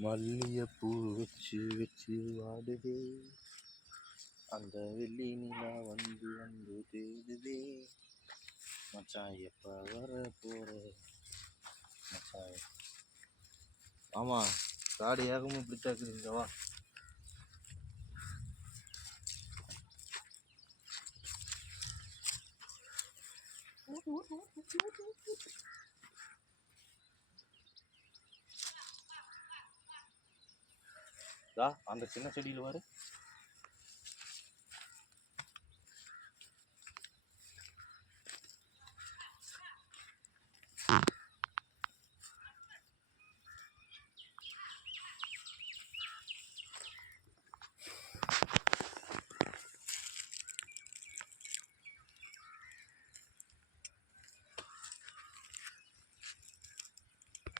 மல்லிகைப்பூ வச்சு வச்சு வாடுதே. அந்த வெள்ளி நிலா வந்து வந்து தேடுதே. மச்சான் எப்போ வர போற. மச்சான் ஆமாம் காடு ஏகமும் பிடிச்சாக்குது இங்க வா தா அந்த சின்ன செடியில் வர